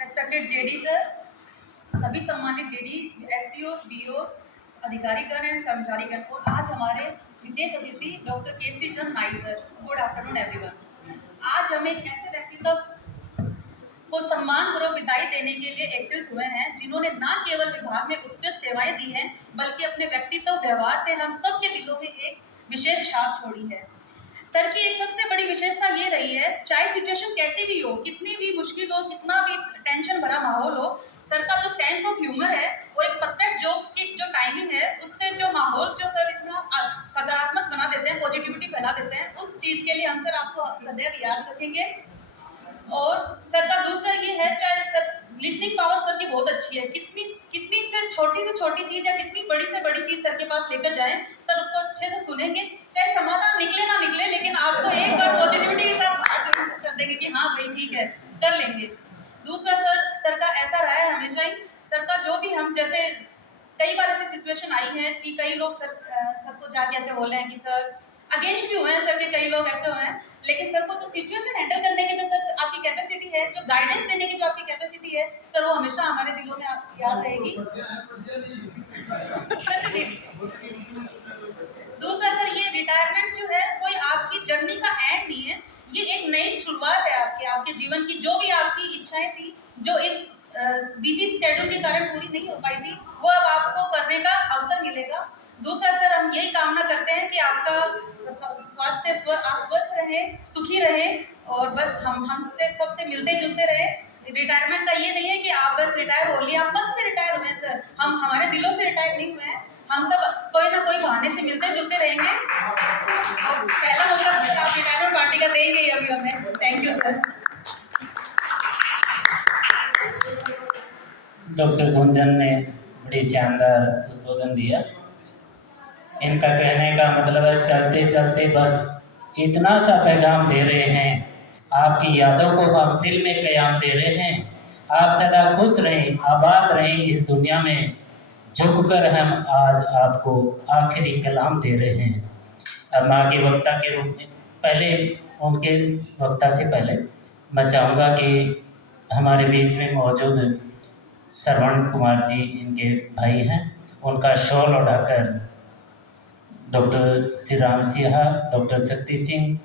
Respected JD sir, सभी सम्मानित DD, SPO, BO, अधिकारीगण एंड कर्मचारीगण, और आज हमारे विशेष अतिथि डॉक्टर केसरी चंद नाई सर, गुड आफ्टरनून एवरीवन। आज हम एक ऐसे व्यक्तित्व को सम्मानपूर्वक विदाई देने के लिए एकत्रित हुए हैं जिन्होंने न केवल विभाग में उत्कृष्ट सेवाएं दी हैं, बल्कि अपने व्यक्तित्व व्यवहार से हम सबके दिलों में एक विशेष छाप छोड़ी है। सर की एक सबसे बड़ी विशेषता ये रही है, चाहे सिचुएशन कैसी भी हो, कितनी भी मुश्किल हो, कितना भी टेंशन भरा माहौल हो, सर का जो सेंस ऑफ ह्यूमर है और एक परफेक्ट जोक की जो टाइमिंग है, उससे जो माहौल जो सर इतना सकारात्मक बना देते हैं, पॉजिटिविटी फैला देते हैं, उस चीज़ के लिए हम सर आपको सदैव याद रखेंगे। और सर का दूसरा ये है, चाहे सर लिसनिंग पावर सर की बहुत अच्छी है, कितनी से छोटी चीज़ या कितनी बड़ी से बड़ी चीज़ सर के पास लेकर जाएं, सर उसको अच्छे से सुनेंगे, चाहे समाधान निकले ना निकले, लेकिन आपको एक बार पॉजिटिविटी के साथ बात जरूर कर देंगे कि हाँ भाई ठीक है, कर लेंगे। दूसरा सर का ऐसा रहा है हमेशा ही, सर का जो भी हम जैसे कई बार ऐसी सिचुएशन आई है कि कई लोग सर को जाके ऐसे बोले हैं कि सर अगेंस्ट भी हुए हैं, सर के कई लोग ऐसे हुए हैं, लेकिन सर को जो सिचुएशन हैंडल करने की जो सर आपकी कैपेसिटी है, जो गाइडेंस देने की जो आपकी कैपेसिटी है, सर वो हमेशा हमारे दिलों में याद रहेगी। दूसरा सर, ये रिटायरमेंट जो है कोई आपकी जर्नी का एंड नहीं है, ये एक नई शुरुआत है आपके जीवन की। जो भी आपकी इच्छाएं थी, जो इस बिजी स्केड्यूल के कारण पूरी नहीं हो पाई थी, वो अब आपको करने का अवसर मिलेगा। दूसरा सर, हम यही कामना करते हैं कि आपका स्वास्थ्य आप स्वस्थ रहें, सुखी रहें, और बस हमसे सबसे मिलते जुलते रहें। रिटायरमेंट का ये नहीं है कि आप बस रिटायर हो लिए, आप मन से रिटायर हुए हैं सर, हम हमारे दिलों से रिटायर नहीं हुए हैं, हम सब कोई ना कोई बहाने से मिलते जुलते रहेंगे। और पहला मौका सर आप रिटायरमेंट पार्टी का देंगे अभी हमें। Thank you sir. Doctor Gunjan ने बड़ी शानदार उद्बोधन दिया। इनका कहने का मतलब है, चलते चलते बस इतना सा पैगाम दे रहे हैं, आपकी यादों को हम दिल में क़याम दे रहे हैं। आप सदा खुश रहें, आबाद रहें इस दुनिया में, झुककर हम आज आपको आखिरी कलाम दे रहे हैं। अब आगे वक्ता के रूप में, पहले उनके वक्ता से पहले मैं चाहूँगा कि हमारे बीच में मौजूद श्रवण कुमार जी, इनके भाई हैं, उनका शॉल उठाकर doctor Shri Ram Singh, doctor Shakti Singh,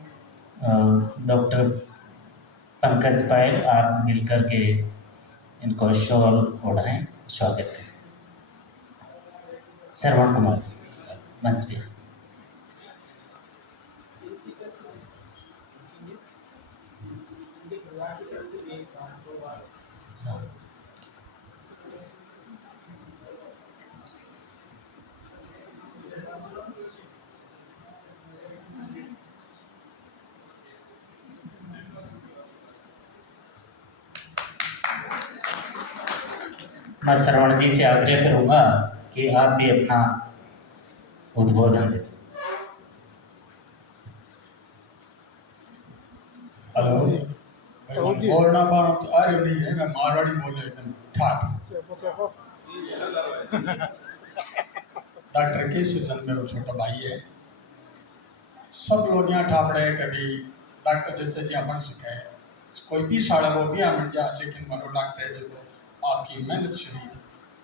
doctor Pankaj पायल, आप मिलकर के इनको शॉल ओढ़ाएं, स्वागत करें। श्रवण कुमार जी मंच पे। मैं श्रवण जी से आग्रह करूंगा कि आप भी अपना उद्बोधन दें। हेलो, बोलना पाना तो आ रही नहीं है, मैं मारवाड़ी बोले एकदम ठाठ। डॉक्टर केसरी चंद मेरा छोटा भाई है। सब लोग यहाँ ठापड़े कभी डॉक्टर जैसे जी बन सके, कोई भी साड़ा वो भी मिल जा, लेकिन मरो डॉक्टर है जो आपकी मेहनत छुरी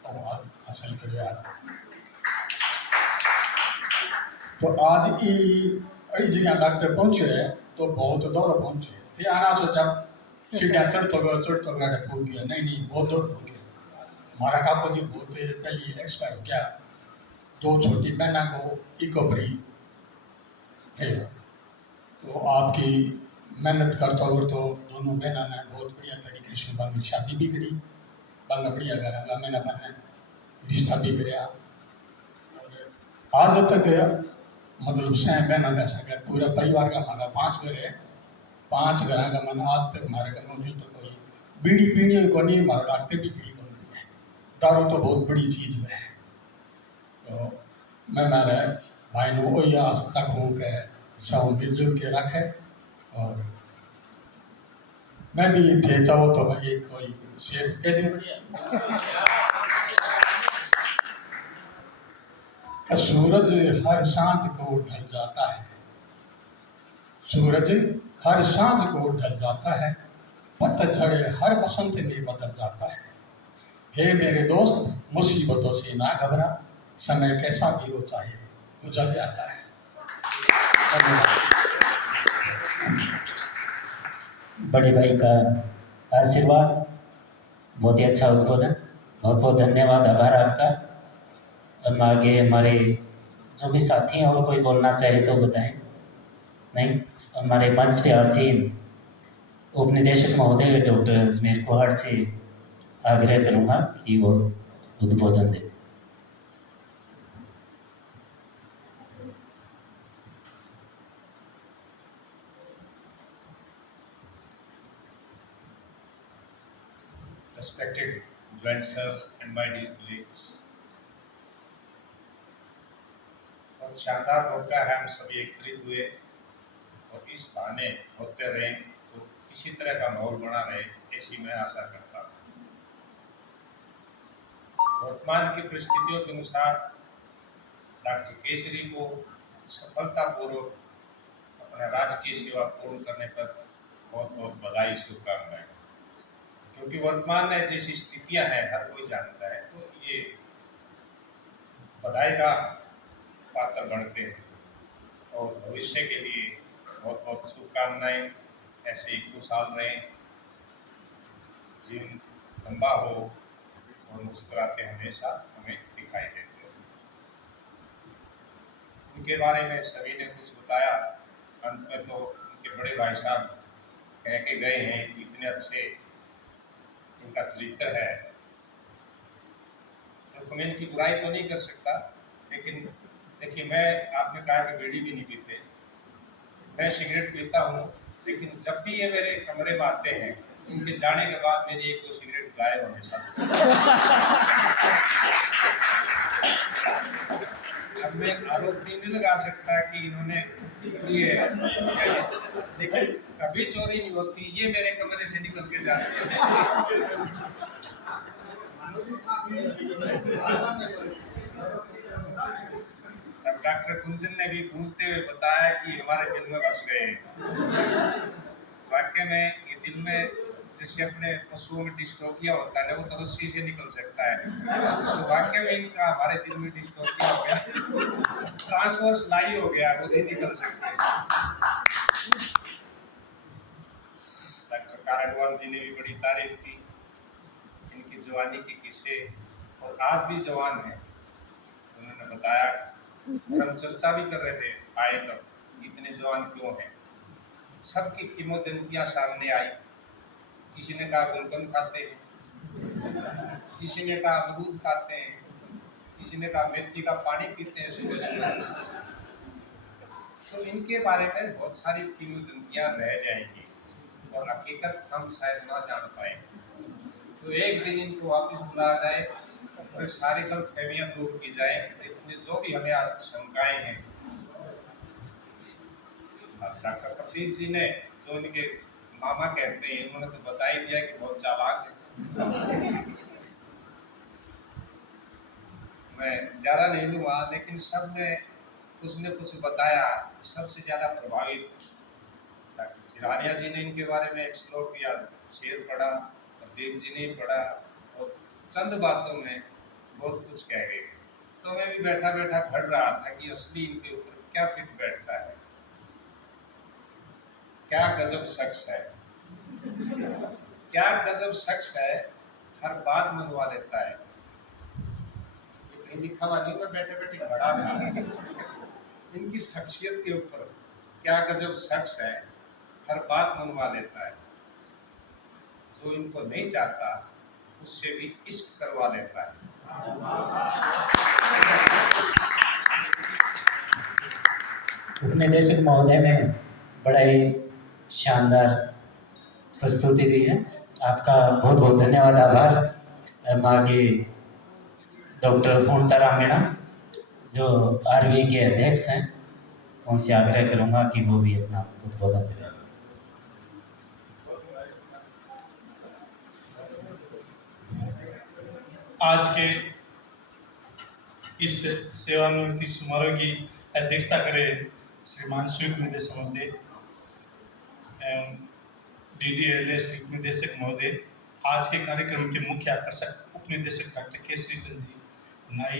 और आज हासिल करे। आज तो आज ये जगह डॉक्टर पहुंचे है तो बहुत दूर पहुंचे थे। आना सोचा सीढ़ियाँ चढ़ तो गया पहुंच गया, नहीं बहुत दूर पहुंच गया। हमारा काको जी बहुत पहले एक्सपायर हो गया। 2 छोटी बहना को इकोपरी है, तो आपकी मेहनत करता हो तो दोनों बहना ने बहुत बढ़िया तरीके से बांगी शादी भी करी, बांगा बढ़िया करा मैंने बने रिश्ता भी कराया। आज तक मतलब 6 बहना का सगा, पूरा परिवार का हमारा 5 घर है, 5 घर का मन आज तक हमारे घर मौजूद तो कोई बीड़ी पीनी को नहीं, हमारा डॉक्टर भी बीड़ी को नहीं है। दारू तो बहुत बड़ी चीज़ है। तो मैं मेरे भाई ने वही आस रखूँ के सब मिलजुल के रखे, और मैं भी थे चाहो तो भाई कोई शेर दे दूँ। सूरज हर सांझ को ढल जाता है, सूरज हर सांझ को ढल जाता है, पतझड़ हर बसंत में बदल जाता है। हे मेरे दोस्त, मुसीबतों से ना घबरा, समय कैसा भी हो चाहे गुजर जाता है। धन्यवाद। बड़े भाई का आशीर्वाद, बहुत ही अच्छा उद्बोधन, बहुत बहुत धन्यवाद, आभार आपका। अब आगे हमारे जो भी साथी हैं और कोई बोलना चाहे तो बताएं। नहीं, हमारे मंच पे आसीन उपनिदेशक महोदय डॉक्टर अजमेर कुहाड़ से आग्रह करूंगा कि वो उद्बोधन दें। Respected Joint Sir and my dear colleagues, बहुत शानदार मौका है, हम सभी एकत्रित हुए और इस बहाने होते रहे तो इसी तरह का माहौल बना रहे, ऐसी मैं आशा करता हूँ। वर्तमान की परिस्थितियों के अनुसार डॉक्टर केसरी को सफलतापूर्वक अपना राजकीय सेवा पूर्ण करने पर बहुत बहुत बधाई, शुभकामनाएं। क्योंकि वर्तमान में जैसी स्थितियां हैं हर कोई जानता है, तो ये बधाई का पात्र बनते हैं और भविष्य के लिए बहुत बहुत शुभकामनाएं। ऐसे ही खुशहाल रहें, जीवन लंबा हो और मुस्कुराते हमेशा हमें दिखाई देते हो। उनके बारे में सभी ने कुछ बताया, अंत में तो उनके बड़े भाई साहब कह के गए हैं कि इतने अच्छे इनका चरित्र है। तो मैं इनकी बुराई तो नहीं कर सकता, लेकिन देखिए, मैं आपने कहा कि बीड़ी भी नहीं पीते, मैं सिगरेट पीता हूँ, लेकिन जब भी ये मेरे कमरे में आते हैं, इनके जाने के बाद मेरी एक दो सिगरेट गायब हमेशा। अब मैं आरोप नहीं लगा सकता कि इन्होंने ये, लेकिन कभी चोरी नहीं होती, ये मेरे कमरे से निकल के जाते हैं। अब डॉक्टर कुंजन ने भी पूछते हुए बताया कि हमारे दिल में बस गए। वाकई में ये दिल में जैसे अपने पशुओं में डिस्ट्रोफिया होता है, वो तो रस्सी से निकल सकता है, तो वाकई में इनका हमारे दिल में डिस्ट्रोफिया हो गया, ट्रांसवर्स लाई हो गया, वो नहीं निकल सकते। डॉक्टर कारागवान जी ने भी बड़ी तारीफ की, इनकी जवानी के किस्से, और आज भी जवान है। उन्होंने बताया, हम चर्चा भी कर रहे थे आए तब इतने जवान क्यों हैं। सबकी किमोदंतियां सामने आई, किसी ने कहा गुलकंद खाते हैं, किसी ने कहा अमरूद खाते हैं, किसी ने कहा मेथी का पानी पीते हैं सुबह सुबह। तो इनके बारे में बहुत सारी किमोदंतियां रह जाएंगी और हकीकत हम शायद ना जान पाए। तो एक दिन इनको वापस बुलाया जाए, तो सारी गलतफहमियां दूर की जाए, जितने जो भी हमें शंकाएं हैं। डॉक्टर प्रदीप जी ने, जो इनके मामा कहते हैं, इन्होंने तो बता ही दिया कि बहुत चालाक है। मैं ज़्यादा नहीं लूँगा, लेकिन सब ने कुछ न कुछ बताया। सबसे ज़्यादा प्रभावित डॉक्टर सिरानिया जी ने इनके बारे में एक श्लोक या शेर पढ़ा, प्रदीप जी ने पढ़ा और चंद बातों में बहुत कुछ कह गए। तो मैं भी बैठा बैठा पढ़ रहा था कि असली इनके ऊपर क्या फिट बैठता है, क्या गजब शख्स है, क्या गजब शख्स है, हर बात मनवा लेता है। ये कहीं लिखा हुआ नहीं, मैं बैठे बैठे पढ़ा था इनकी शख्सियत के ऊपर, क्या गजब शख्स है, हर बात मनवा लेता है, जो इनको नहीं चाहता उससे भी इश्क करवा लेता है। उपनिदेशक महोदय ने बड़ा ही शानदार प्रस्तुति दी है, आपका बहुत बहुत धन्यवाद, आभार। आगे डॉक्टर पूर्णताराम मीणा जो आरवी के अध्यक्ष हैं, उनसे आग्रह करूंगा कि वो भी अपना उद्बोधन दें। आज के इस सेवानिवृत्ति समारोह की अध्यक्षता करें श्रीमान स्वीप निदेशक महोदय। एवं DDLS उपनिदेशक महोदय, आज के कार्यक्रम के मुख्य आकर्षक उपनिदेशक डॉक्टर केसरी चंद जी नाई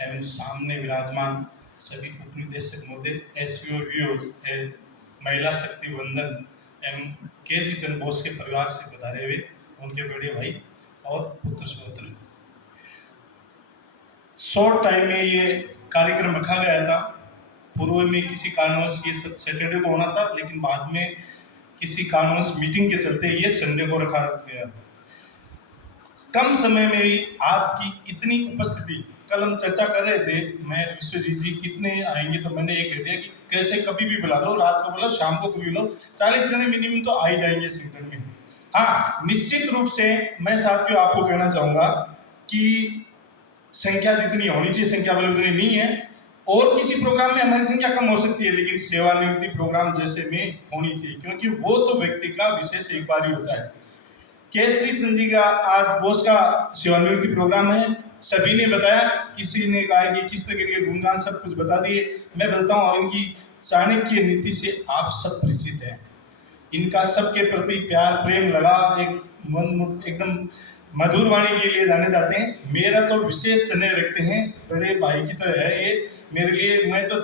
एवं सामने विराजमान सभी उपनिदेशक महोदय, SPO VO, महिला शक्ति वंदन एवं केसरी चंद बोस के परिवार से पधारे हुए उनके बड़े भाई और पुत्र सहोदर। शॉर्ट टाइम में ये कार्यक्रम रखा गया था। पूर्व में किसी कारणवश ये सैटरडे को होना था, लेकिन बाद में किसी कारणवश मीटिंग के चलते ये संडे को रखा गया। कम समय में ही आपकी इतनी उपस्थिति, कल हम चर्चा कर रहे थे, मैं विश्वजीत जी कितने आएंगे, तो मैंने ये कह दिया कि कैसे कभी भी बुला लो, रात को बुला लो, शाम को कभी लो, 40 जने मिनिमम तो आ ही जाएंगे संगठन में। हाँ, निश्चित रूप से मैं साथियों आपको कहना चाहूँगा कि संख्या जितनी होनी चाहिए संख्या वाली उतनी नहीं है, और किसी प्रोग्राम में हमारी संख्या कम हो सकती है, लेकिन सेवानिवृत्ति प्रोग्राम जैसे में होनी चाहिए, क्योंकि वो तो व्यक्ति का विशेष एक बार ही होता है। केसरी चंद जी का आज बोस का सेवानिवृत्ति प्रोग्राम है। सभी ने बताया, किसी ने कहा कि किस तरह के गुणगान सब कुछ बता दिए। मैं बोलता हूँ इनकी चाणक्य नीति से आप सब परिचित हैं। इनका सबके प्रति प्यार प्रेम लगाव एक मन एकदम मधुर वाणी के लिए जाने जाते हैं। मेरा तो विशेष स्नेह रखते हैं, बड़े भाई की तरह है ये मेरे लिए। मैं तो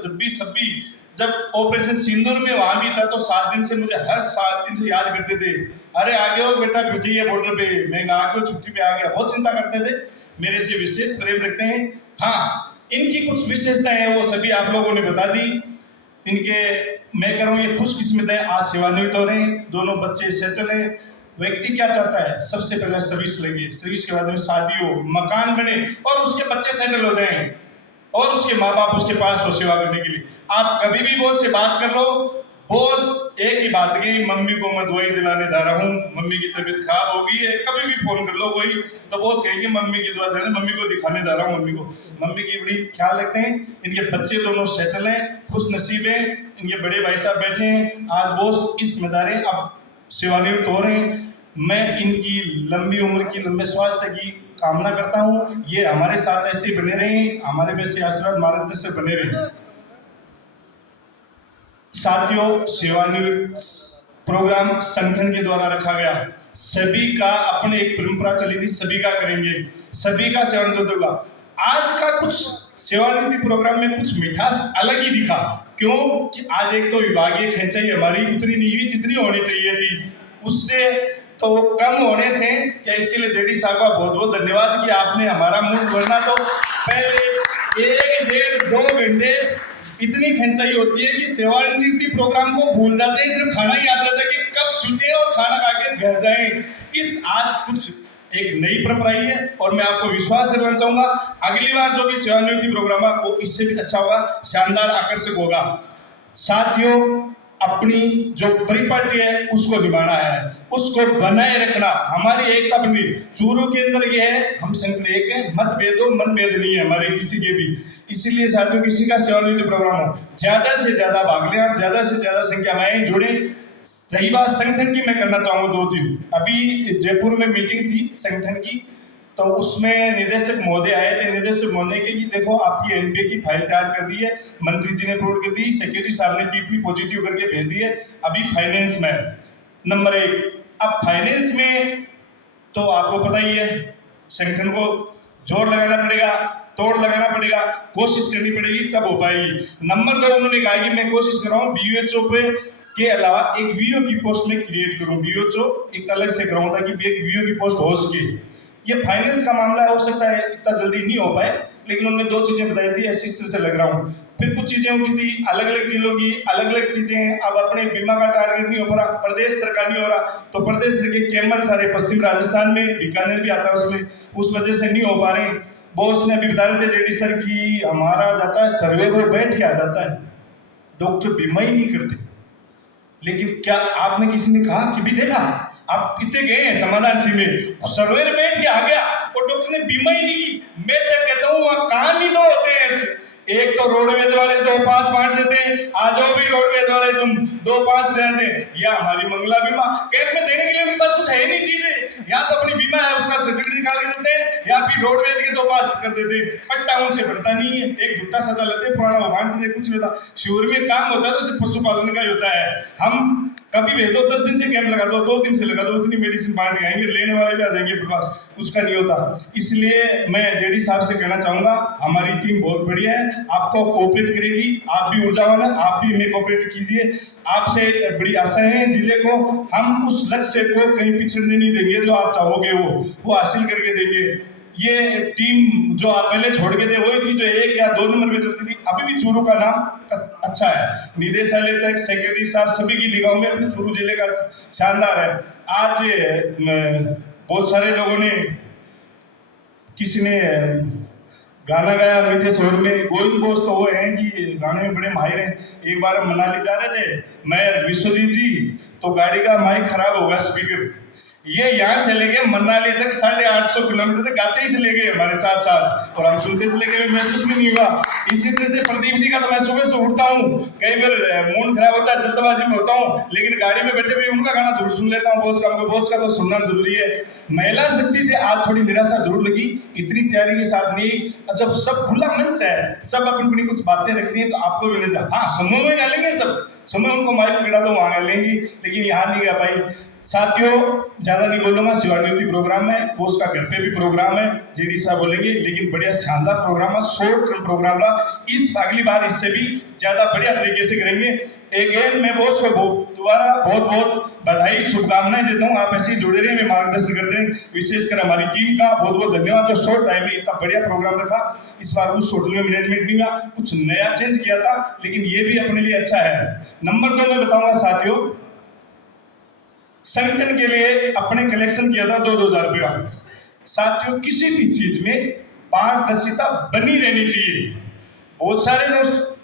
जब ऑपरेशन सिंदूर में वहां भी था तो 7 दिन से मुझे हर 7 दिन से याद करते थे, अरे आगे हो बेटा, ड्यूटी है बॉर्डर पे, मैं आगे छुट्टी पे आ गया, बहुत चिंता करते थे, मेरे से विशेष प्रेम रखते हैं। हाँ, इनकी कुछ विशेषताएं हैं वो सभी आप लोगों ने बता दी। इनके मैं कह रहा हूँ ये खुशकिस्मत है, आज सेवानिवृत्त हो रहे हैं, दोनों बच्चे सेटल हैं। व्यक्ति क्या चाहता है, सबसे पहले सर्विस लगे, सर्विस के बाद में शादी हो, मकान बने और उसके बच्चे सेटल हो जाएं और उसके माँ बाप उसके पास हो सेवा करने के लिए। आप कभी भी बॉस से बात कर लो, बॉस एक ही बात कही, मम्मी को मैं दवाई दिलाने जा रहा हूँ, मम्मी की तबीयत खराब हो गई है। कभी भी फोन कर लो कोई, तो बॉस कहेंगे मम्मी की दवा देने, मम्मी को दिखाने जा रहा हूँ, मम्मी की बड़ी ख्याल रखते हैं। इनके बच्चे दोनों सेटल हैं, खुश नसीब हैं, इनके बड़े भाई साहब बैठे हैं। आज बॉस इस जिम्मेदारी अब सेवानिवृत्त हो रहे हैं। मैं इनकी लंबी उम्र की, लंबे स्वास्थ्य की कामना करता हूँ। ये हमारे साथ ऐसे बने रहें, हमारे वैसे आशीर्वाद मार्गदर्शक बने रहें। साथियों, सेवानिवृत्त प्रोग्राम संगठन के द्वारा रखा गया, सभी का अपने एक परंपरा चली थी, सभी का करेंगे, सभी का सेवानिवृत्त होगा। आज का कुछ सेवानिवृत्ति प्रोग्राम में कुछ मिठास अलग ही दिखा। क्यों कि आज एक तो विभागीय खिंचाई हमारी उतनी नहीं हुई जितनी होनी चाहिए थी, उससे तो कम होने से क्या, इसके लिए जेडी साहब का बहुत बहुत धन्यवाद कि आपने हमारा मूड, वरना तो पहले 1, 1.5, 2 घंटे इतनी खिंचाई होती है कि सेवानिवृत्ति प्रोग्राम को भूल जाते हैं, सिर्फ खाना ही याद रहता है कि कब छूटे और खाना खा के घर जाएं। इस आज कुछ एक नई परंपरा ही है और मैं आपको विश्वास दिलाना चाहूंगा, अगली बार जो भी सेवानिवृत्ति प्रोग्राम है वो इससे भी अच्छा होगा, शानदार आकर्षक होगा। साथियों, अपनी जो परिपाटी है उसको निभाना है, उसको बनाए रखना, हमारी एकता बनी। चूरू के अंदर ये है, हम संगठन एक है, मतभेद हो, मनभेद नहीं है हमारे किसी के भी। इसीलिए साथियों, किसी का सेवानिवृत्ति प्रोग्राम हो, ज्यादा से ज्यादा भाग लें, आप ज्यादा से ज्यादा संख्या में आए, जुड़े। रही बात संगठन की, मैं करना चाहूंगा 2-3। अभी जयपुर में मीटिंग थी संगठन की, तो उसमें निदेशक महोदय आए थे। निदेशक महोदय के कि देखो आपकी एनपीए की फाइल तैयार कर दी है, मंत्री जी ने अप्रूव कर दी, सेक्रेटरी साहब ने टीपी पॉजिटिव करके भेज दी है। अभी फाइनेंस में नंबर 1। अब फाइनेंस में तो आपको पता ही है, संगठन को जोर लगाना पड़ेगा, तोड़ लगाना पड़ेगा, कोशिश करनी पड़ेगी, तब हो पाएगी। नंबर 2, उन्होंने कहा कि मैं कोशिश कर रहा हूँ बीओएचओ पे के अलावा एक वीओ की पोस्ट में क्रिएट करूँ, बीओएचओ एक अलग से कराऊँ ताकि एक वीओ की पोस्ट हो सके। ये फाइनेंस का मामला हो सकता है इतना जल्दी नहीं हो पाए, लेकिन उन्होंने 2 चीजें बताई थी, ऐसी तरह से लग रहा हूँ। फिर कुछ चीजें उठी थी, अलग अलग जिलों की अलग अलग चीजें। अब अपने बीमा का टारगेट नहीं हो पा रहा, प्रदेश स्तर का नहीं हो रहा, तो प्रदेश स्तर के केमल सारे पश्चिम राजस्थान में, बीकानेर भी आता है उसमें, उस वजह से नहीं हो पा रहे। बॉस ने अभी बता रहे थे जेडी सर की, हमारा जाता है सर्वे को बैठ के आ जाता है, डॉक्टर बीमा ही नहीं करते। लेकिन क्या आपने किसी ने कहा कि भी देखा, आप इतने गए हैं समाधान सिंह में, सर्वे में बैठ के आ गया और डॉक्टर ने बीमा ही नहीं की। मैं तक कहता हूँ वहाँ काम ही 2 होते हैं, एक तो रोडवेज वाले 2 पास बांट देते हैं, आ जाओ भी रोडवेज वाले तुम 2-5 दे दें, या हमारी मंगला बीमा कैंप में देने के लिए उनके पास कुछ है नहीं चीजें, या तो अपनी बीमा है उसका सर्टिफिकेट निकाल के देते हैं, या फिर रोडवेज के 2 पास कर देते हैं। पट्टा उनसे बनता नहीं है, एक झूठा सजा लेते हैं, पुराना वो बांट देते, कुछ नहीं होता। शिविर में काम होता है तो सिर्फ पशुपालन का ही होता है। हम कभी भेज दो 10 दिन से कैंप लगा दो, 2 दिन से लगा दो, इतनी मेडिसिन बांट के आएंगे, लेने वाले भी आ जाएंगे प्रकाश, उसका नहीं होता। इसलिए मैं जेडी साहब से कहना चाहूंगा, हमारी टीम बहुत बढ़िया है, आपको कोऑपरेट करेगी, आप भी ऊर्जावान है, आप भी हमें कोऑपरेट कीजिए। आपसे बड़ी आशाएं हैं जिले को, हम उस लक्ष्य को कहीं पिछड़ने नहीं देंगे, जो आप चाहोगे वो हासिल करके देंगे। ये टीम जो आप पहले छोड़ के थे वही थी जो 1 या 2 नंबर में चलती थी, अभी भी चूरू का नाम अच्छा है, निदेशालय तक सेक्रेटरी साहब सभी की निगाहों में अपने चूरू जिले का शानदार है। आज बहुत सारे लोगों ने, किसी ने गाना गाया मीठे स्वर में, गोविंद बोस तो वो हैं कि गाने में बड़े माहिर हैं। एक बार हम मनाली जा रहे थे, मैं विश्वजीत जी, तो गाड़ी का माइक खराब हो गया, स्पीकर, ये यहाँ से लेके मनाली तक 850 किलोमीटर तक गाते ही चले गए हमारे साथ साथ, और हम सुनते चले गए, महसूस भी नहीं हुआ। इसी तरह से प्रदीप जी का तो मैं सुबह से उठता हूँ, कई बार मूड खराब होता है, जल्दबाजी में होता हूँ, लेकिन गाड़ी में बैठे हुए उनका गाना जरूर सुन लेता हूँ, बोस का तो सुनना जरूरी है। महिला शक्ति से आज थोड़ी निराशा जरूर लगी, इतनी तैयारी के साथ नहीं, जब सब खुला मंच है, सब अपनी कुछ बातें रख रही है, तो आपको भी नहीं, हाँ समूह में डालेंगे, सब समूह उनको माइक पकड़ा दो वहां लेंगी, लेकिन यहाँ नहीं गया भाई। साथियों, ज्यादा नहीं बोलूंगा, सेवानिवृत्ति प्रोग्राम है, वो उसका घर पे भी प्रोग्राम है, जेडी साहब बोलेंगे, लेकिन बढ़िया शानदार प्रोग्राम है, शॉर्ट टर्म प्रोग्राम रहा, इस अगली बार इससे भी ज्यादा बढ़िया तरीके से करेंगे। अगेन मैं बॉस को दोबारा बहुत बहुत बधाई, शुभकामनाएं देता हूँ, आप ऐसे ही जुड़े रहे, हमें मार्गदर्शन करते हैं, विशेषकर हमारी टीम का बहुत बहुत धन्यवाद, जो शॉर्ट टाइम में इतना बढ़िया प्रोग्राम रखा। इस बार कुछ होटल में मैनेजमेंट नहीं हुआ, कुछ नया चेंज किया था, लेकिन ये भी अपने लिए अच्छा है। नंबर 2 मैं बताऊंगा साथियों, संगठन के लिए अपने कलेक्शन किया था 2,000 रुपया। साथियों, किसी भी चीज में पारदर्शिता बनी रहनी चाहिए। बहुत सारे जो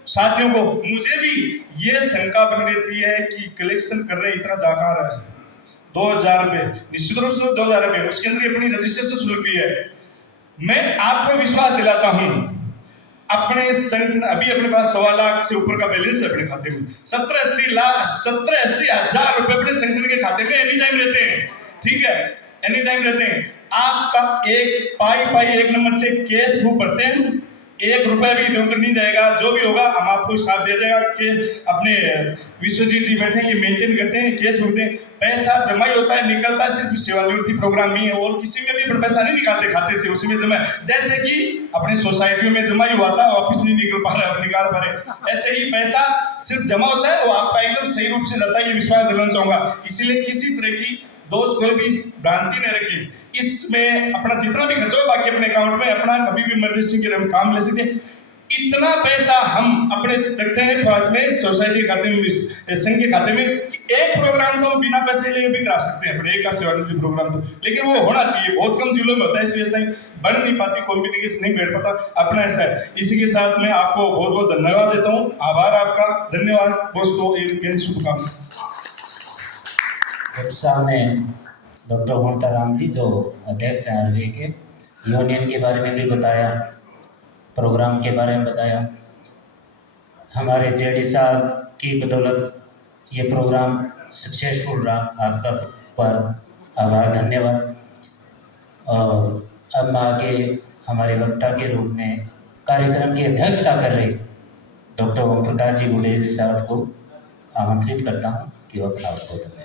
साथियों को, मुझे भी ये शंका बनी रहती है कि कलेक्शन कर रहे इतना जा कहाँ रहा है, 2,000 रुपये, निश्चित रूप से 2,000 रुपये, उसके अंदर अपनी रजिस्ट्रेशन शुल्क भी है। मैं आपको विश्वास दिलाता हूं, अपने संगठन अभी अपने पास 1.25 लाख से ऊपर का बैलेंस है अपने खाते में, 70-80 हजार रुपए अपने संगठन के खाते में एनी टाइम रहते हैं, ठीक है, एनी टाइम रहते हैं। आपका एक पाई एक नंबर से केस प्रूफ भरते हैं, 1 रुपया भी इधर उधर नहीं जाएगा, जो भी होगा हम आपको हिसाब दे जाएगा कि अपने विश्वजीत जी बैठे हैं, ये मेंटेन करते हैं, केस भरते हैं, पैसा जमा ही होता है, निकलता है सिर्फ सेवानिवृत्ति प्रोग्राम में है, और किसी में भी पैसा नहीं निकालते खाते से, उसी में जमा है, जैसे कि अपनी सोसाइटियों में जमा ही हुआ था, वापिस नहीं निकल पा रहे, ऐसे ही पैसा सिर्फ जमा होता है, वो आपका एकदम सही रूप से जाता है, ये विश्वास दिलाना चाहूंगा। इसलिए किसी तरह की दोस्त कोई भी भ्रांति न रखी, इसमें अपना जितना भी खर्च हो बाकी अपने अकाउंट में अपना कभी भी इमरजेंसी के काम ले सके, इतना पैसा हम अपने रखते हैं पास में, सोसाइटी के खाते में, संघ के खाते में, कि एक प्रोग्राम तो हम बिना पैसे लिए भी करा सकते हैं, अपने एक का सेवानिवृत्ति प्रोग्राम तो, लेकिन वो होना चाहिए, बहुत कम जिलों में होता है, इसलिए नहीं बढ़ नहीं पाती, कॉम्युनिकेशन नहीं बैठ पाता, अपना ऐसा है। इसी के साथ मैं आपको बहुत बहुत धन्यवाद देता हूँ, आभार आपका, धन्यवाद, बॉस को एक शुभकामनाएं। डॉक्टर साहब ने, डॉक्टर होंताराम जी जो अध्यक्ष हैं आरबीआई के, यूनियन के बारे में भी बताया, प्रोग्राम के बारे में बताया। हमारे जेडी साहब की बदौलत ये प्रोग्राम सक्सेसफुल रहा, आपका पर आभार, धन्यवाद। और अब मैं आगे हमारे वक्ता के रूप में कार्यक्रम की अध्यक्षता कर रहे डॉक्टर ओम प्रकाश जी गुलेरी साहब को आमंत्रित करता हूँ कि वो अपना उद्बोधन दें।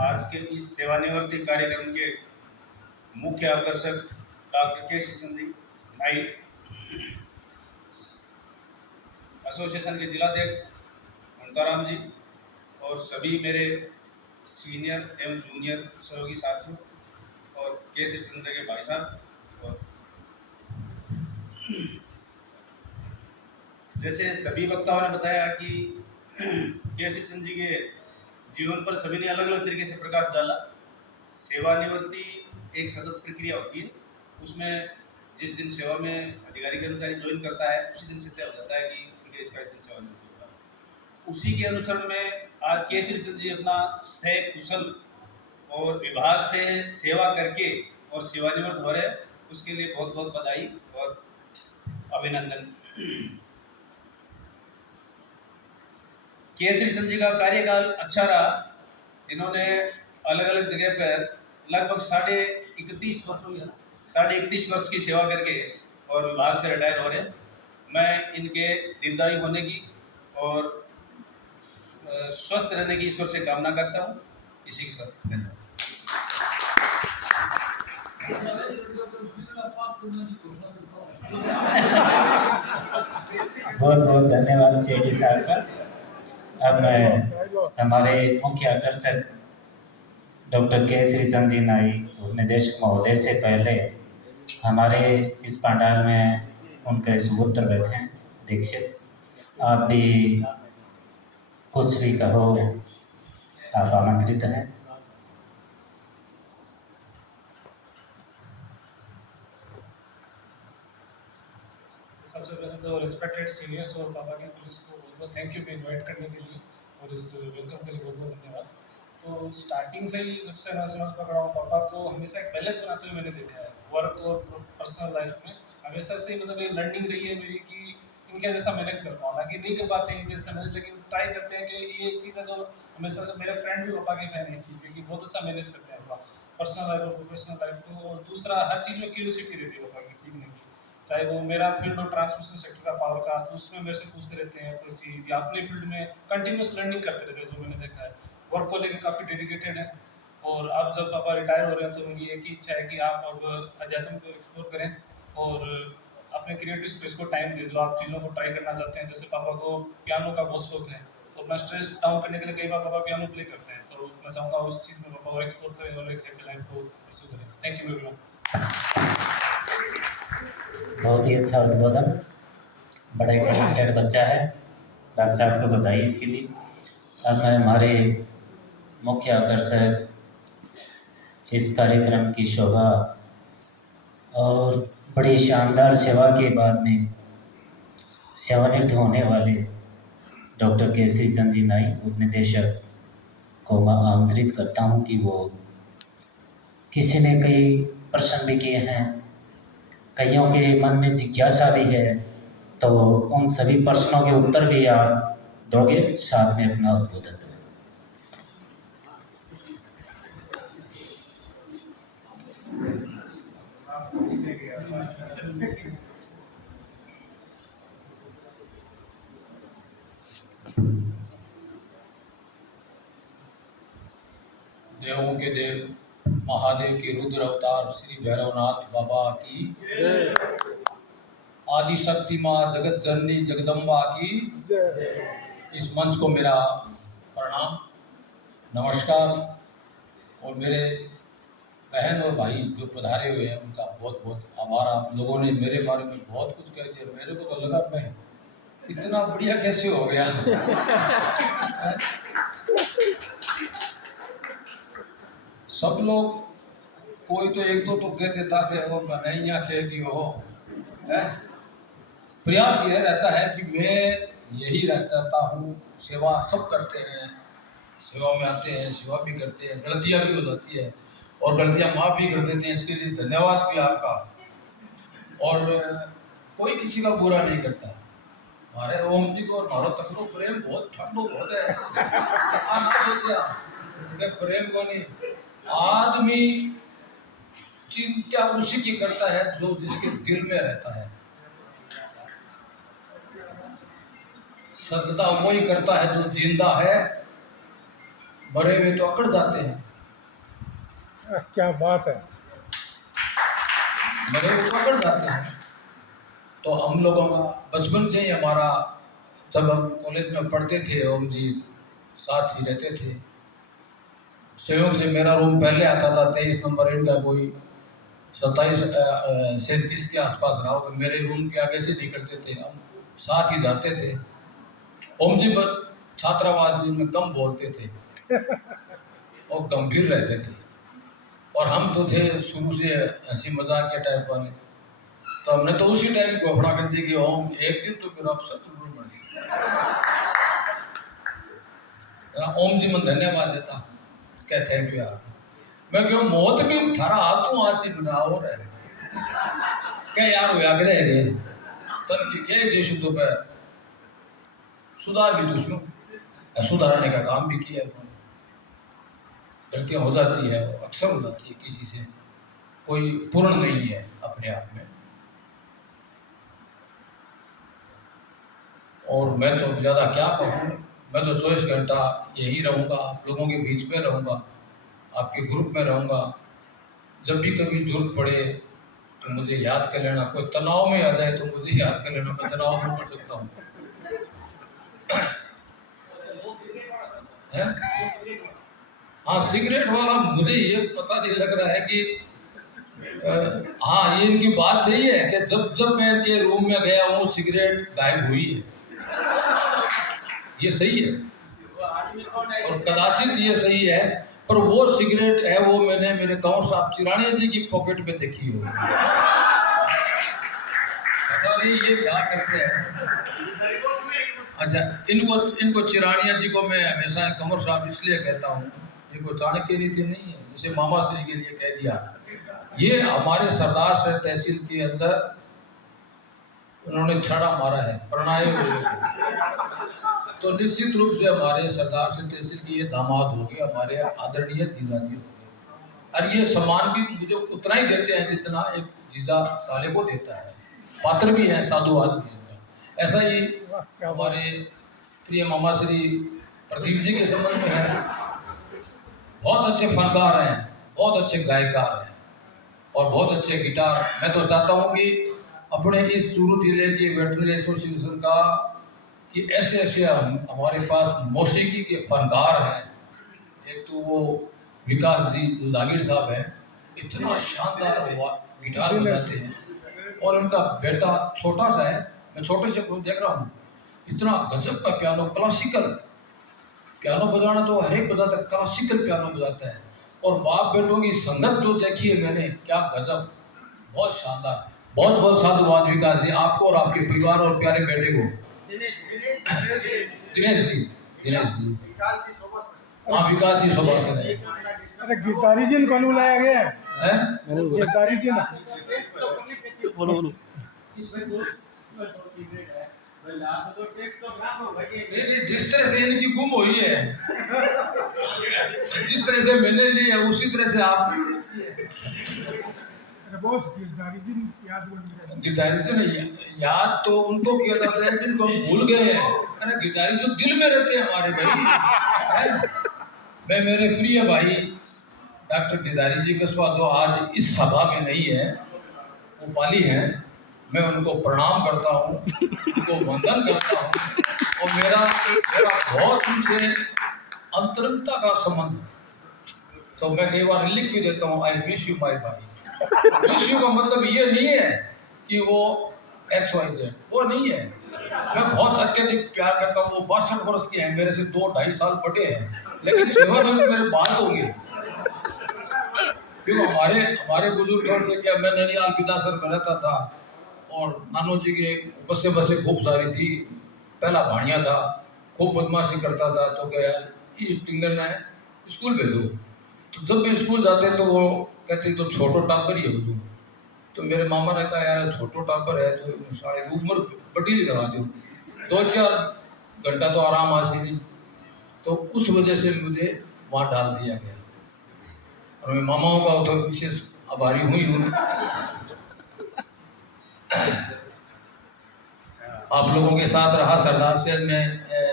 आज के इस सेवानिवृत्ति कार्यक्रम के मुख्य आकर्षक डॉक्टर के.सी. चंद नाई, एसोसिएशन के जिलाध्यक्ष होंताराम जी, और सभी मेरे सीनियर एवं जूनियर सहयोगी साथियों, और के.सी. चंद के भाई साहब, और जैसे सभी वक्ताओं ने बताया कि के.सी. चंद जी के जीवन पर सभी ने अलग अलग तरीके से प्रकाश डाला। सेवानिवृत्ति एक सतत प्रक्रिया होती है, उसमें जिस दिन सेवा में अधिकारी कर्मचारी ज्वाइन करता है उसी दिन से तय हो जाता है कि ठीक है इसका इस दिन सेवानिवृत्ति होगा। उसी के अनुसरण में आज के.सी. चंद जी अपना सकुशल और विभाग से सेवा करके और सेवानिवृत्त हो रहे हैं, उसके लिए बहुत बहुत बधाई और अभिनंदन। केसरी चंद जी का कार्यकाल अच्छा रहा। इन्होंने अलग अलग जगह पर लगभग 31.5 वर्ष की सेवा करके और विभाग से रिटायर हो रहे हैं। मैं इनके दीर्घायु होने की और स्वस्थ रहने की ईश्वर से कामना करता हूँ। इसी के साथ धन्यवाद। बहुत बहुत धन्यवाद जेडी साहब का। अब मैं हमारे मुख्य आकर्षक डॉक्टर केसरी चंद जी नाई उपनिदेशक महोदय से पहले हमारे इस पंडाल में उनके सुपुत्र बैठे हैं दीक्षित, आप भी कुछ भी कहो, आप आमंत्रित हैं। सबसे पहले तो रिस्पेक्टेड सीनियर्स और पापा की पुलिस को बहुत बहुत थैंक यू इनवाइट करने के लिए और इस वेलकम के लिए बहुत बहुत धन्यवाद। तो स्टार्टिंग से ही जब से मैं समझ पकड़ा हूँ, पापा को हमेशा एक बैलेंस बनाते हुए मैंने देखा है वर्क और पर्सनल लाइफ में। हमेशा से मतलब ये लर्निंग रही है मेरी कि इनके जैसा मैनेज कर पाऊँ, हालांकि नहीं कर पाते हैं इनके जैसा मैनेज, लेकिन ट्राई करते हैं कि ये चीज़ है जो हमेशा से मेरे फ्रेंड भी पापा के फैन है इस चीज़ के कि बहुत अच्छा मैनेज करते हैं पापा पर्सनल लाइफ और प्रोफेशनल लाइफ को। और दूसरा, हर चीज़ में क्यूरियोसिटी रहती है पापा की सीखने की, चाहे वो मेरा फील्ड हो ट्रांसमिशन सेक्टर का पावर का, तो उसमें मेरे से पूछते रहते हैं कोई चीज़, या अपने फील्ड में कंटिन्यूस लर्निंग करते रहते हैं। जो मैंने देखा है वर्क को लेकर काफ़ी डेडिकेटेड है। और अब जब पापा रिटायर हो रहे हैं तो मेरी एक ही इच्छा है कि आप अब अध्यात्म को एक्सप्लोर करें और अपने क्रिएटिव स्पेस को टाइम दें, जो आप चीज़ों को ट्राई करना चाहते हैं। जैसे पापा को पियानो का बहुत शौक है, तो अपना स्ट्रेस डाउन करने के लिए कई बार पापा पियानो प्ले करते हैं। तो मैं चाहूँगा उस चीज़ में पापा और एक्सप्लोर करें और एक हैप्पी लाइफ को परस्यू करें। Thank you everyone. बहुत ही अच्छा उद्बोधन, बड़ा ही टैलेंटेड बच्चा है, डॉक्टर साहब को बधाई इसके लिए। अब मैं हमारे मुख्य आकर्षक इस कार्यक्रम की शोभा और बड़ी शानदार सेवा के बाद में सेवानिवृत्त होने वाले डॉक्टर केसरी चंद जी नाई उपनिदेशक को मैं आमंत्रित करता हूं कि वो, किसी ने कई प्रश्न भी किए हैं, कईयों के मन में जिज्ञासा भी है, तो उन सभी प्रश्नों के उत्तर भी आप दोगे, साथ में अपना उद्बोधन दें। देवों के देव महादेव के रुद्र अवतार श्री भैरवनाथ बाबा की जय, आदि शक्ति माँ जगत जननी जगदम्बा की जय। इस मंच को मेरा प्रणाम, नमस्कार। और मेरे बहन और भाई जो पधारे हुए हैं उनका बहुत बहुत आभार। आप लोगों ने मेरे बारे में बहुत कुछ कह दिया, मेरे को तो लगा मैं इतना बढ़िया कैसे हो गया। सब लोग, कोई तो एक दो तो कह देता कि वो बनैया कह दी हो है। प्रयास यह रहता है कि मैं यही रहता हूँ, सेवा सब करते हैं, सेवा में आते हैं, सेवा भी करते हैं, गलतियाँ भी हो जाती है और गलतियाँ माफ़ भी कर देते हैं, इसके लिए धन्यवाद भी आपका। और कोई किसी का बुरा नहीं करता। हमारे ओम जी को और हमारा तकड़ो प्रेम बहुत ठंडो बहुत है। ना सोचा प्रेम को नहीं, आदमी चिंता उसी की करता है जो जिसके दिल में रहता है, सजदा वही करता है जो जिंदा है, मरे हुए तो अकड़ जाते हैं। क्या बात है। मरे हुए तो अकड़ जाते हैं। तो हम लोगों का बचपन से ही हमारा, जब हम कॉलेज में पढ़ते थे ओम जी साथ ही रहते थे। संयोग से मेरा रूम पहले आता था, 23 नंबर, इनका कोई 27-37 के आसपास रहा होगा। मेरे रूम के आगे से निकलते थे, हम साथ ही जाते थे। ओम जी पर छात्रावास में कम बोलते थे और गंभीर रहते थे, और हम तो थे शुरू से हंसी मजाक के टाइप वाले। तो हमने तो उसी टाइम घोषणा कर दी कि ओम एक दिन तो मेरा अफसर जरूर बने। ओम जी मैं धन्यवाद देता, क्या थैंक यू यार। मैं क्यों मौत भी थारा हाथों मासी गुना और है क्या यार वो आग्रह है गए तब के देश तो पे सुधार भी दूसरों सुधारने का काम भी किया उन्होंने। गलतियां हो जाती है, अक्सर हो जाती है, किसी से कोई पूर्ण नहीं है अपने आप में। और मैं तो ज़्यादा क्या कहूँ, मैं तो 24 घंटा यही रहूँगा, आप लोगों के बीच में रहूँगा, आपके ग्रुप में रहूँगा। जब भी कभी जरूरत पड़े तो मुझे याद कर लेना, कोई तनाव में आ जाए तो मुझे याद कर लेना, मैं तनाव में पड़ सकता हूँ। हाँ, सिगरेट वाला मुझे ये पता नहीं लग रहा है कि हाँ, ये इनकी बात सही है कि जब जब मैं इनके रूम में गया हूँ सिगरेट गायब हुई है, ये सही है और कदाचित ये सही है, पर वो सिगरेट है वो मैंने मेरे गांव साहब चिरानिया जी की पॉकेट में देखी हो। पता नहीं ये क्या करते हैं। अच्छा, इनको चिरानिया जी को मैं हमेशा कंवर साहब इसलिए कहता हूँ, ये कोई चाणक्य नीति नहीं है, जैसे मामा श्री के लिए कह दिया। ये हमारे सरदार से तहसील के अंदर उन्होंने छड़ा मारा है प्रणय हुए, तो निश्चित रूप से हमारे सरदार से तहसील के ये दामाद हो गए, हमारे आदरणीय जीजा जी हो गए। और ये सम्मान भी मुझे उतना ही देते हैं जितना एक जीजा साले को देता है, पात्र भी है, साधुवाद भी है। ऐसा ही हमारे प्रिय मामा श्री प्रदीप जी के संबंध में है, बहुत अच्छे फनकार हैं, बहुत अच्छे गायकार हैं और बहुत अच्छे गिटार। मैं तो चाहता हूँ कि अपने इस चूरू जिले के वेटरनरी एसोसिएशन का कि ऐसे ऐसे हमारे पास मौसीकी के फनकार हैं। एक तो वो विकास जी जागीर साहब हैं, इतना शानदार गिटार बजाते हैं, और उनका बेटा छोटा सा है, मैं छोटे से को देख रहा हूँ, इतना गजब का पियानो, क्लासिकल पियानो बजाना तो हर एक बजाता है, क्लासिकल पियानो बजाता है। और बाप बेटों की संगत जो देखी है मैंने, क्या गजब, बहुत शानदार। बहुत बहुत साधुवाद विकास जी आपको और आपके परिवार और प्यारे बेटे को। दिनेश जी हाँ, विकास जी शोभासन है। अरे गिरधारी जी को बुलाया गया है, गिरधारी जी ना बोलो जिस तरह से इनकी गुम हुई है, जिस तरह से मैंने ली है उसी तरह से आप गिरधारी जी ने याद तो उनको किया जाता है जिनको हम भूल गए हैं। अरे गिरधारी जो दिल में रहते हैं हमारे भाई। मैं मेरे प्रिय भाई डॉक्टर गिरधारी जी कस्बा जो आज इस सभा में नहीं है, वो पाली हैं, मैं उनको प्रणाम करता हूँ, उनको वंदन करता हूँ, और मेरा बहुत उनसे अंतरंगता का संबंध है। तो मैं कई बार लिख भी देता हूँ, आई विश यू माई भाई। विश यू का मतलब ये नहीं है कि वो XYZ, वो नहीं है। मैं बहुत अत्यधिक प्यार करता हूँ। वो 62 वर्ष के हैं, मेरे से 2-2.5 साल बड़े हैं, लेकिन सेवा में मेरे बात होंगे, क्योंकि हमारे बुजुर्ग दौर से क्या, मैं ननियाल पितासर में रहता था और नानो जी के बसें खूब सारी थी, पहला भाणिया था, खूब बदमाशी करता था। तो क्या इस टिंगर ने स्कूल भेजो, तो जब भी स्कूल जाते तो वो कहते तो छोटो टापर ही हो। तो मेरे मामा ने कहा यार छोटो टापर है तो साढ़े उम्र बड़ी लगा दो, 2-4 घंटा तो आराम आ सके। तो उस वजह से मुझे वहाँ डाल दिया गया, और मैं मामाओं का तो विशेष आभारी हुई हूँ। आप लोगों के साथ रहा, सरदार से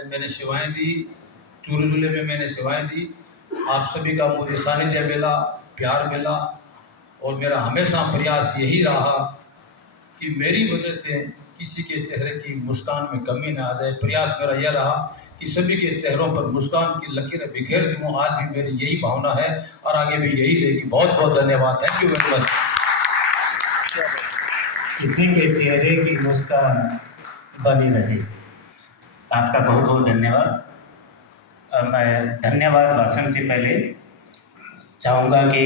मैंने सेवाएं दी, चूरू जिले में मैंने सेवाएं दी। आप सभी का मुझे सानिध्य मिला, प्यार मिला, और मेरा हमेशा प्रयास यही रहा कि मेरी वजह से किसी के चेहरे की मुस्कान में कमी ना आ जाए। प्रयास मेरा यह रहा कि सभी के चेहरों पर मुस्कान की लकीरें बिखेर दूँ। आज भी मेरी यही भावना है और आगे भी यही रहेगी। बहुत बहुत धन्यवाद, थैंक यू वेरी मच। किसी के चेहरे की मुस्कान बनी रही। आपका बहुत बहुत धन्यवाद। और मैं धन्यवाद भाषण से पहले चाहूँगा कि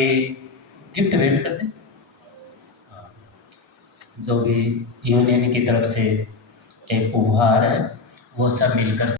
गिफ्ट भेंट कर दें, जो भी यूनियन की तरफ से एक उपहार है वो सब मिलकर